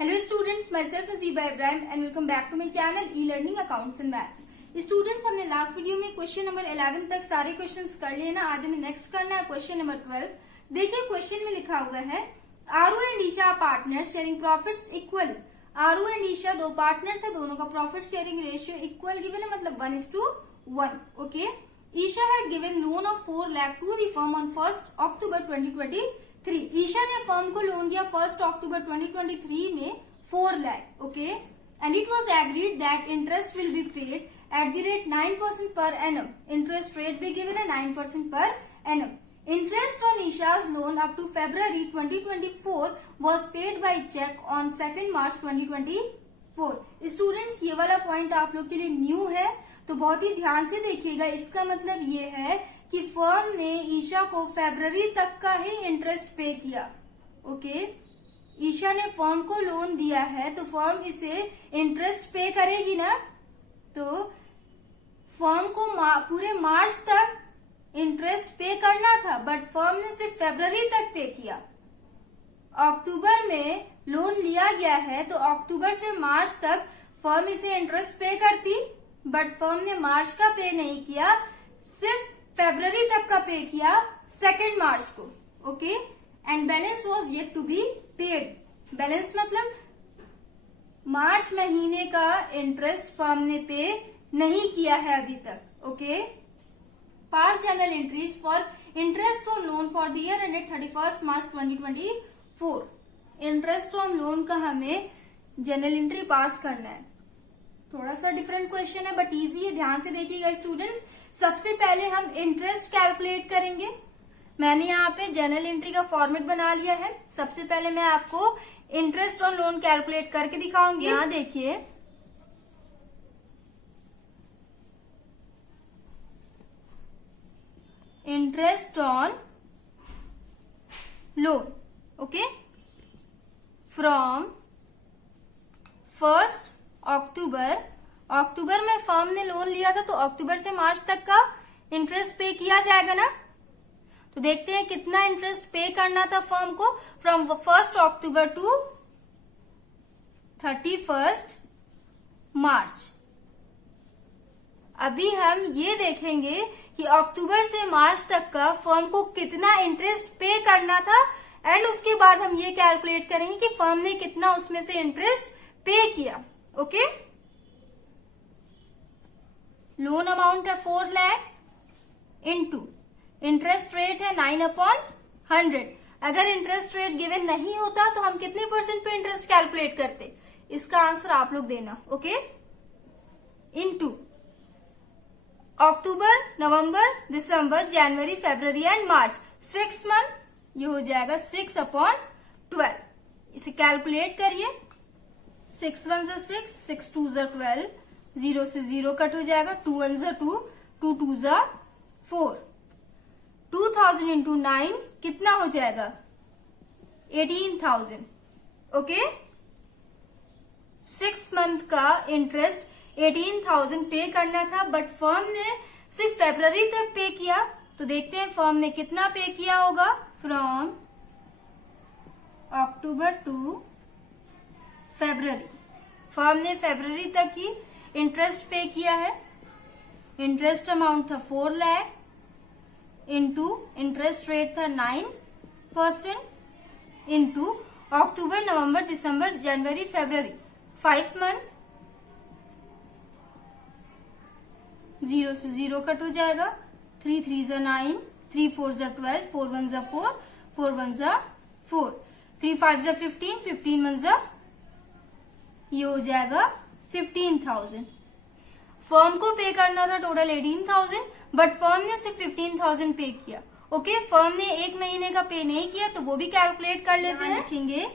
Hello students, myself Nazeeba Ibrahim and welcome back to my channel e-learning accounts and maths. Students हमने last video में question number 11 तक सारे questions कर लिए ना। आज हमें नेक्स्ट करना है क्वेश्चन नंबर 12। देखिए क्वेश्चन में लिखा हुआ है Aaru and Isha partners sharing profits equal. Aaru and Isha दो पार्टनर्स है, दोनों का profit sharing ratio equal given है, मतलब 1:1। Okay, Isha had given loan of 4 lakh to the firm on 1 October 2023। Isha ने फर्म को लोन दिया 1 अक्टूबर 2023 में 4 lakh. Okay, and it was agreed that interest will be paid at the rate 9% per annum. Interest rate be given a 9% per annum. Interest on Isha's loan up to February 2024 was paid by check on 2nd March 2024. Students, ये वाला point आप लोग के लिए new है तो बहुत ही ध्यान से देखिएगा। इसका मतलब ये है कि फर्म ने ईशा को फरवरी तक का ही इंटरेस्ट पे किया। ओके, ईशा ने फर्म को लोन दिया है तो फर्म इसे इंटरेस्ट पे करेगी ना, तो फर्म को पूरे मार्च तक इंटरेस्ट पे करना था, बट फर्म ने सिर्फ फरवरी तक पे किया। अक्टूबर में लोन लिया गया है तो अक्टूबर से मार्च तक फर्म इसे इंटरेस्ट पे करती, बट फर्म ने मार्च का पे नहीं किया, सिर्फ फरवरी तक का पे किया 2 मार्च को। Okay, and balance was yet to be paid. Balance मतलब मार्च महीने का इंटरेस्ट फर्म ने पे नहीं किया है अभी तक। Okay, pass journal entries for interest on loan for the year ended 31 March 2024। Interest on loan का हमें जर्नल एंट्री पास करना है। थोड़ा सा डिफरेंट क्वेश्चन है बट इजी है, ध्यान से देखिएगा स्टूडेंट्स। सबसे पहले हम इंटरेस्ट कैलकुलेट करेंगे। मैंने यहाँ पे जर्नल एंट्री का फॉर्मेट बना लिया है। सबसे पहले मैं आपको इंटरेस्ट ऑन लोन कैलकुलेट करके दिखाऊंगी। यहाँ देखिए, interest on loan. Okay, from 1 अक्टूबर में फर्म ने लोन लिया था तो अक्टूबर से मार्च तक का इंटरेस्ट पे किया जाएगा ना। तो देखते हैं कितना इंटरेस्ट पे करना था फर्म को फ्रॉम 1 अक्टूबर टू 31 मार्च। अभी हम ये देखेंगे कि अक्टूबर से मार्च तक का फर्म को कितना इंटरेस्ट पे करना था, एंड उसके बाद हम ये कैलकुलेट करेंगे कि फर्म ने कितना उसमें से इंटरेस्ट पे किया। ओके, लोन अमाउंट है 4 लाख इंटू इंटरेस्ट रेट है 9/100। अगर इंटरेस्ट रेट गिवन नहीं होता तो हम कितने परसेंट पे इंटरेस्ट कैलकुलेट करते, इसका आंसर आप लोग देना। Okay, into October, November, December, January, February and March, 6 month, ये हो जाएगा 6/12। इसे कैलकुलेट करिए। 6 1 = 6, 6 2 = 12, 0 से 0 कट हो जाएगा, 2 1 = 2, 2 2 = 4। 2000 इंटू 9 कितना हो जाएगा? 18,000। ओके, 6 मंथ का इंटरेस्ट 18,000 पे करना था, बट फर्म ने सिर्फ फरवरी तक पे किया। तो देखते हैं फर्म ने कितना पे किया होगा। From October to February, firm ने फरवरी तक ही इंटरेस्ट पे किया है। इंटरेस्ट अमाउंट था 4 लाख इंटू इंटरेस्ट रेट था 9% इंटू अक्टूबर, नवंबर, दिसंबर, जनवरी, फरवरी, 5 मंथ, 0 से 0 कट हो जाएगा, 3 3 = 9, 3 4 = 12, 4 1 = 4, 4 1 = 4, 3 5 = 15, 15 1 = ये हो जाएगा 15,000। फर्म को पे करना था टोटल 18,000, बट फर्म ने सिर्फ 15,000 पे किया। ओके, फर्म ने 1 महीने का पे नहीं किया तो वो भी कैलकुलेट कर लेते हैं। लिखेंगे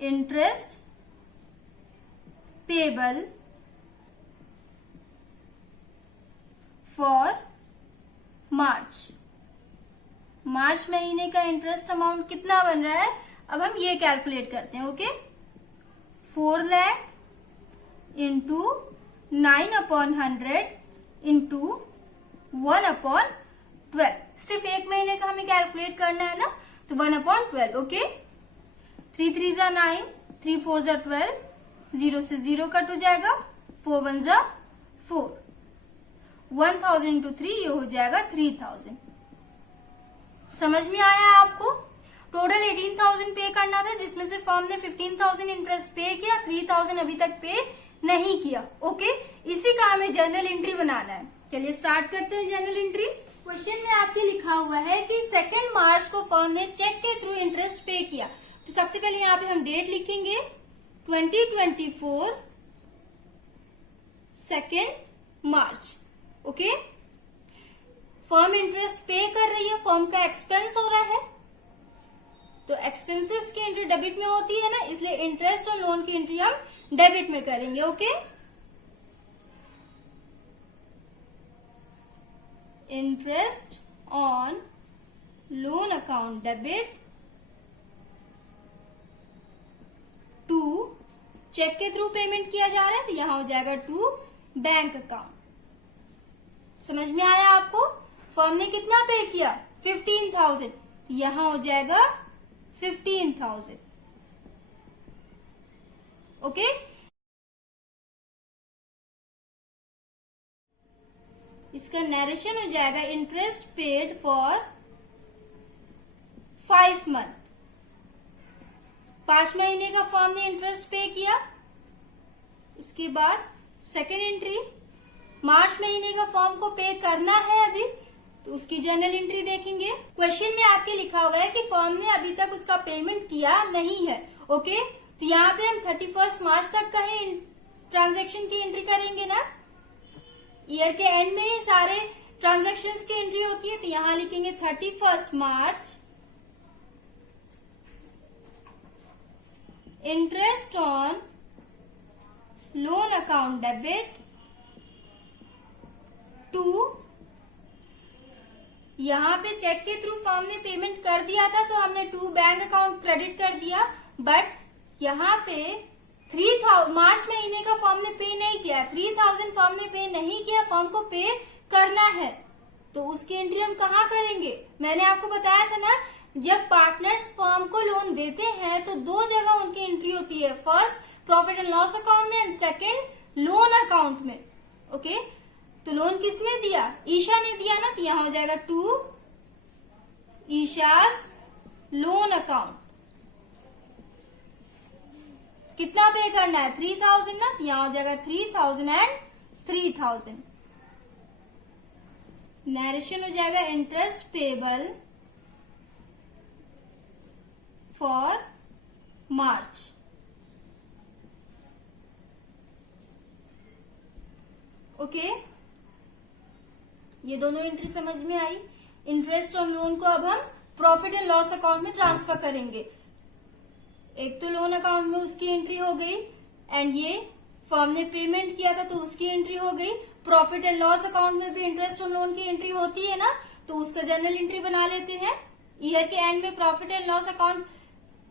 इंटरेस्ट पेबल फॉर मार्च। मार्च महीने का इंटरेस्ट अमाउंट कितना बन रहा है, अब हम ये कैलकुलेट करते हैं। Okay, 4 lakh into 9/100 into 1/12। सिर्फ 1 महीने का हमें कैलकुलेट करना है ना, तो 1/12। ओके, 3 3 जा 9, 3 4 जा 12, 0 से 0 कट हो जाएगा, 4 1 जा 4, 1000 इंटू 3 ये हो जाएगा 3000। समझ में आया आपको? टोटल 18,000 पे करना था, जिसमें से फर्म ने 15,000 इंटरेस्ट पे किया, 3,000 अभी तक पे नहीं किया। ओके, इसी का हमें जर्नल एंट्री बनाना है। चलिए स्टार्ट करते हैं जर्नल एंट्री। क्वेश्चन में आपके लिखा हुआ है कि 2 मार्च को फर्म ने चेक के थ्रू इंटरेस्ट पे किया। तो सबसे पहले यहाँ पे हम डेट लिखेंगे 2024 2 मार्च। ओके, फर्म इंटरेस्ट पे कर रही है, फर्म का एक्सपेंस हो रहा है, तो एक्सपेंसेस की एंट्री डेबिट में होती है ना, इसलिए इंटरेस्ट और लोन की एंट्री हम डेबिट में करेंगे। Okay, interest on loan account debit to, cheque के थ्रू पेमेंट किया जा रहा है, तो यहां हो जाएगा टू बैंक अकाउंट। समझ में आया आपको? फर्म ने कितना पे किया? 15,000, तो यहां हो जाएगा 15,000। ओके, इसका नरेशन हो जाएगा इंटरेस्ट पेड फॉर 5 मंथ। 5 महीने का फर्म ने इंटरेस्ट पे किया। उसके बाद सेकेंड एंट्री, मार्च महीने का फर्म को पे करना है अभी, तो उसकी जर्नल एंट्री देखेंगे। क्वेश्चन में आपके लिखा हुआ है कि फर्म ने अभी तक उसका पेमेंट किया नहीं है। ओके, तो यहाँ पे हम 31 मार्च तक का ही ट्रांजेक्शन की एंट्री करेंगे ना। ईयर के एंड में ही सारे ट्रांजेक्शन्स की एंट्री होती है, तो यहां लिखेंगे 31 March interest on loan account debit to, यहाँ पे चेक के थ्रू फर्म ने पेमेंट कर दिया था, तो हमने टू बैंक अकाउंट क्रेडिट कर दिया, बट यहाँ पे 3,000 मार्च महीने का फर्म ने पे नहीं किया, 3,000 फर्म ने पे नहीं किया, फर्म को पे करना है, तो उसकी एंट्री हम कहाँ करेंगे? मैंने आपको बताया था ना, जब पार्टनर्स फर्म को लोन देते हैं तो 2 जगह उनकी एंट्री होती है, first profit and loss account में एंड सेकेंड लोन अकाउंट में। ओके, तो लोन किसने दिया? ईशा ने दिया ना, तो यहां हो जाएगा टू ईशास लोन अकाउंट। कितना पे करना है? 3,000 ना, तो यहां हो जाएगा 3,000 एंड 3,000। नरेशन हो जाएगा interest payable for March. Okay, ये दोनों एंट्री समझ में आई। इंटरेस्ट ऑन लोन को अब हम प्रॉफिट एंड लॉस अकाउंट में ट्रांसफर करेंगे। एक तो लोन अकाउंट में उसकी एंट्री हो गई, एंड ये फर्म ने पेमेंट किया था तो उसकी एंट्री हो गई। प्रॉफिट एंड लॉस अकाउंट में भी इंटरेस्ट ऑन लोन की एंट्री होती है ना, तो उसका जर्नल एंट्री बना लेते हैं। ईयर के एंड में profit and loss account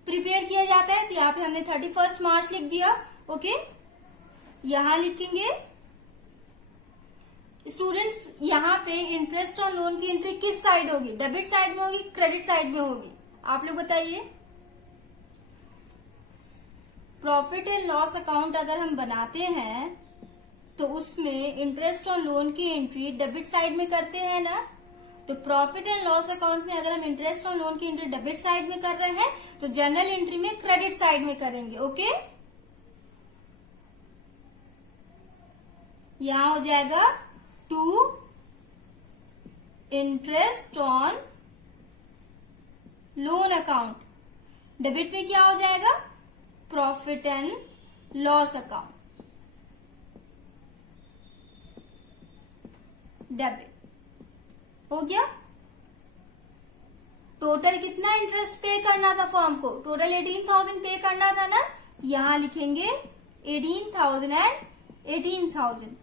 prepare किया जाता है, तो यहाँ पे हमने 31 मार्च लिख दिया। ओके, यहां लिखेंगे स्टूडेंट्स, यहाँ पे इंटरेस्ट ऑन लोन की एंट्री किस साइड होगी? डेबिट साइड में होगी, क्रेडिट साइड में होगी? आप लोग बताइए। प्रॉफिट एंड लॉस अकाउंट अगर हम बनाते हैं तो उसमें इंटरेस्ट ऑन लोन की एंट्री डेबिट साइड में करते हैं ना, तो प्रॉफिट एंड लॉस अकाउंट में अगर हम इंटरेस्ट ऑन लोन की एंट्री डेबिट साइड में कर रहे हैं तो जर्नल एंट्री में क्रेडिट साइड में करेंगे। ओके, यहां हो जाएगा to interest on loan account, debit में क्या हो जाएगा? Profit and loss account debit. हो गया। टोटल कितना इंटरेस्ट पे करना था फर्म को? टोटल 18,000 पे करना था ना, यहां लिखेंगे 18,000 and 18,000।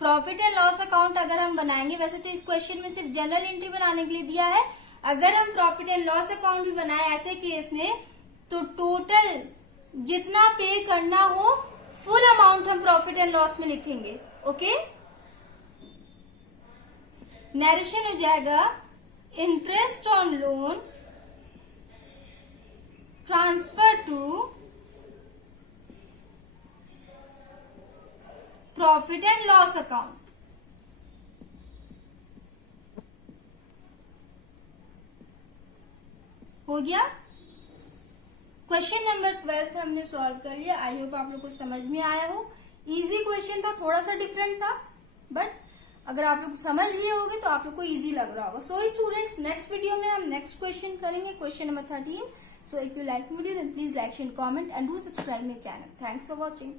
Profit and loss account अगर हम बनाएंगे, वैसे तो इस क्वेश्चन में सिर्फ जनरल एंट्री बनाने के लिए दिया है, अगर हम प्रॉफिट एंड लॉस अकाउंट भी बनाए ऐसे केस में, तो टोटल जितना पे करना हो फुल अमाउंट हम प्रॉफिट एंड लॉस में लिखेंगे। ओके, नरेशन हो जाएगा interest on loan transfer to profit and loss account. हो गया। क्वेश्चन नंबर 12 हमने सॉल्व कर लिया। आई होप आप लोग को समझ में आया हो। इजी क्वेश्चन था, थोड़ा सा डिफरेंट था, बट अगर आप लोग समझ लिए होंगे तो आप लोग को इजी लग रहा होगा। सो स्टूडेंट्स, नेक्स्ट वीडियो में हम नेक्स्ट क्वेश्चन करेंगे, question number 13। So if you like video then please like share comment and do subscribe my channel. Thanks for watching.